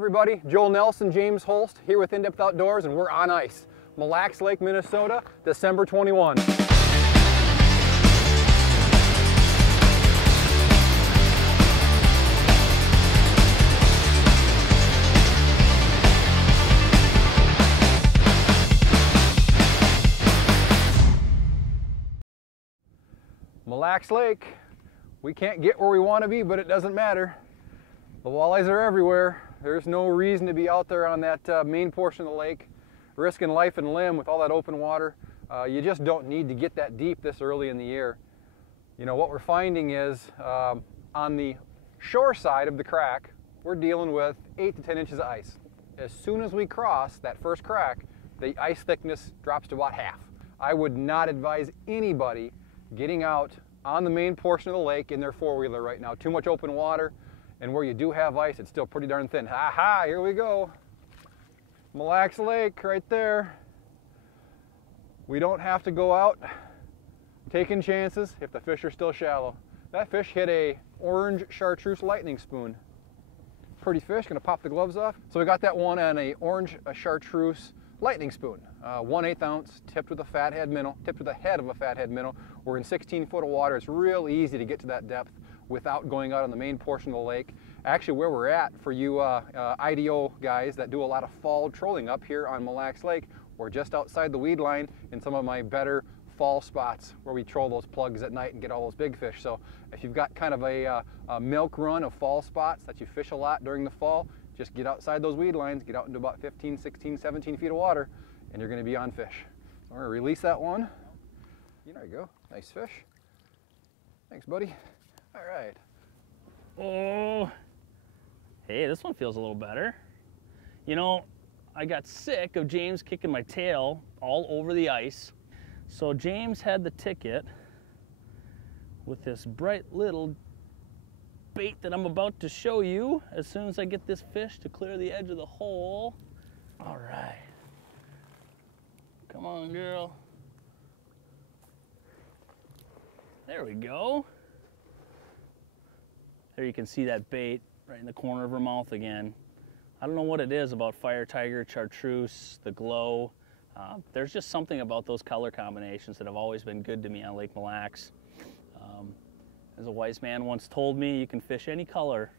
everybody, Joel Nelson, James Holst, here with In-Depth Outdoors, and we're on ice. Mille Lacs Lake, Minnesota, December 21. Mille Lacs Lake, we can't get where we want to be, but it doesn't matter. The walleyes are everywhere. There's no reason to be out there on that main portion of the lake, risking life and limb with all that open water. You just don't need to get that deep this early in the year. You know, what we're finding is on the shore side of the crack, we're dealing with 8 to 10 inches of ice. As soon as we cross that first crack, the ice thickness drops to about half. I would not advise anybody getting out on the main portion of the lake in their four-wheeler right now. Too much open water, and where you do have ice, it's still pretty darn thin. Aha, here we go. Mille Lacs Lake right there. We don't have to go out taking chances if the fish are still shallow. That fish hit a orange chartreuse lightning spoon. Pretty fish, gonna pop the gloves off. So we got that one on a orange chartreuse lightning spoon. 1/8 ounce, tipped with a fathead minnow, tipped with the head of a fathead minnow. We're in 16 foot of water. It's real easy to get to that depth without going out on the main portion of the lake. Actually, where we're at, for you IDO guys that do a lot of fall trolling up here on Mille Lacs Lake, we're just outside the weed line in some of my better fall spots where we troll those plugs at night and get all those big fish. So if you've got kind of a milk run of fall spots that you fish a lot during the fall, just get outside those weed lines, get out into about 15, 16, 17 feet of water, and you're gonna be on fish. So we're gonna release that one. There you go, nice fish. Thanks, buddy. All right. Oh, hey, this one feels a little better. You know, I got sick of James kicking my tail all over the ice. So James had the ticket with this bright little bait that I'm about to show you as soon as I get this fish to clear the edge of the hole. All right. Come on, girl. There we go. There you can see that bait right in the corner of her mouth again. I don't know what it is about fire tiger, chartreuse, the glow. There's just something about those color combinations that have always been good to me on Lake Mille Lacs. As a wise man once told me, you can fish any color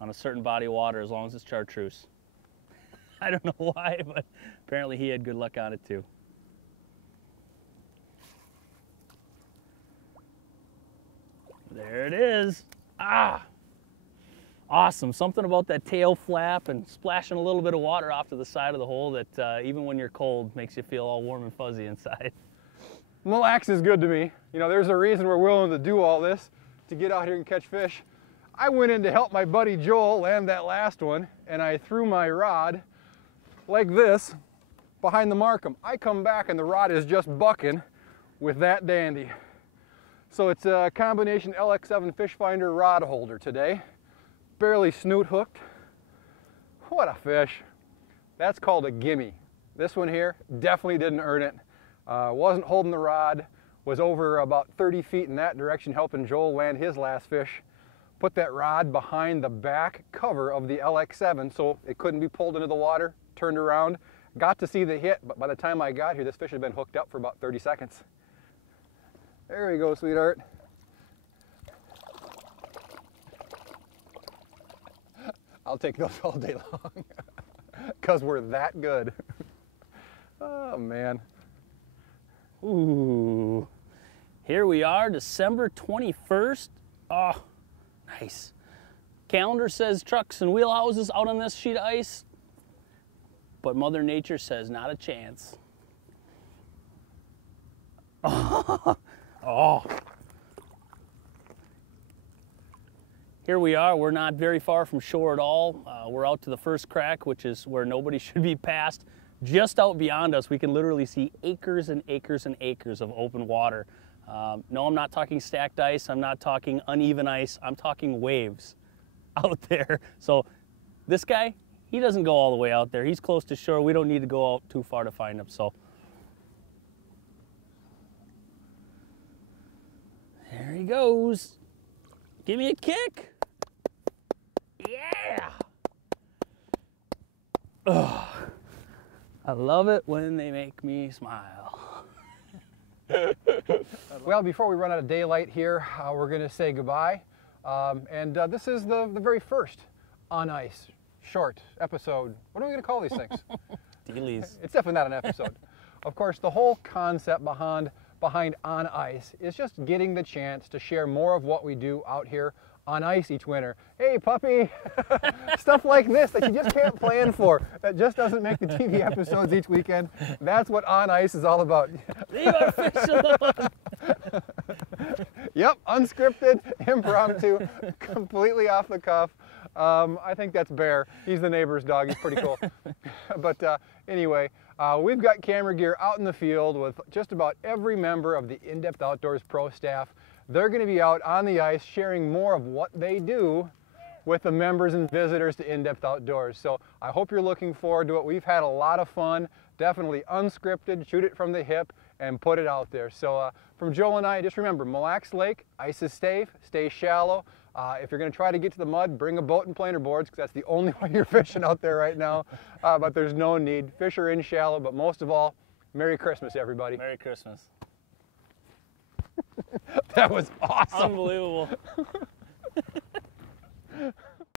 on a certain body of water as long as it's chartreuse. I don't know why, but apparently he had good luck on it too. There it is. Ah, awesome. Something about that tail flap and splashing a little bit of water off to the side of the hole that even when you're cold makes you feel all warm and fuzzy inside. Mille Lacs is good to me. You know, there's a reason we're willing to do all this, to get out here and catch fish. I went in to help my buddy Joel land that last one, and I threw my rod like this behind the Markham. I come back and the rod is just bucking with that dandy. So it's a combination LX7 fish finder rod holder today. Barely snoot hooked. What a fish. That's called a gimme. This one here definitely didn't earn it. Wasn't holding the rod, was over about 30 feet in that direction helping Joel land his last fish. Put that rod behind the back cover of the LX7 so it couldn't be pulled into the water, turned around. Got to see the hit, but by the time I got here, this fish had been hooked up for about 30 seconds. There we go, sweetheart. I'll take those all day long because we're that good. Oh, man. Ooh. Here we are, December 21st. Oh, nice. Calendar says trucks and wheelhouses out on this sheet of ice, but Mother Nature says not a chance. Oh. Here we are. We're not very far from shore at all. We're out to the first crack, which is where nobody should be passed. Just out beyond us, we can literally see acres and acres and acres of open water. No, I'm not talking stacked ice. I'm not talking uneven ice. I'm talking waves out there. So this guy, he doesn't go all the way out there. He's close to shore. We don't need to go out too far to find him. So there he goes. Give me a kick. Yeah. I love it when they make me smile. Well, before we run out of daylight here, we're going to say goodbye. This is the very first on ice short episode. What are we going to call these things? Dealies. It's definitely not an episode. Of course, the whole concept behind On Ice is just getting the chance to share more of what we do out here on ice each winter. Hey, puppy! Stuff like this that you just can't plan for, that just doesn't make the TV episodes each weekend. That's what On Ice is all about. Leave our fish alone. Yep, unscripted, impromptu, completely off the cuff. I think that's Bear. He's the neighbor's dog. He's pretty cool. But anyway, we've got camera gear out in the field with just about every member of the In-Depth Outdoors Pro staff. They're going to be out on the ice sharing more of what they do with the members and visitors to In-Depth Outdoors. So I hope you're looking forward to it. We've had a lot of fun, definitely unscripted, shoot it from the hip and put it out there. So from Joel and I, just remember, Mille Lacs Lake, ice is safe, stay shallow. If you're going to try to get to the mud, bring a boat and planer boards, because that's the only way you're fishing out there right now. But there's no need. Fish are in shallow, but most of all, Merry Christmas, everybody. Merry Christmas. That was awesome. Unbelievable.